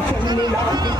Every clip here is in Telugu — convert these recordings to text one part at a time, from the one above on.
Action nila ang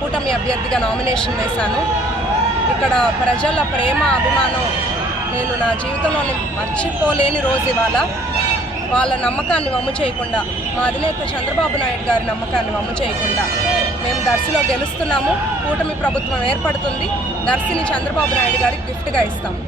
కూటమి అభ్యర్థిగా నామినేషన్ వేశాను. ఇక్కడ ప్రజల ప్రేమ అభిమానం నేను నా జీవితంలోని మర్చిపోలేని రోజు ఇవాళ. వాళ్ళ నమ్మకాన్ని వమ్ము చేయకుండా మా అధినేత చంద్రబాబు నాయుడు గారి నమ్మకాన్ని వమ్ము చేయకుండా మేము దర్శిలో గెలుస్తున్నాము. కూటమి ప్రభుత్వం ఏర్పడుతుంది. దర్శిని చంద్రబాబు నాయుడు గారికి గిఫ్ట్గా ఇస్తాము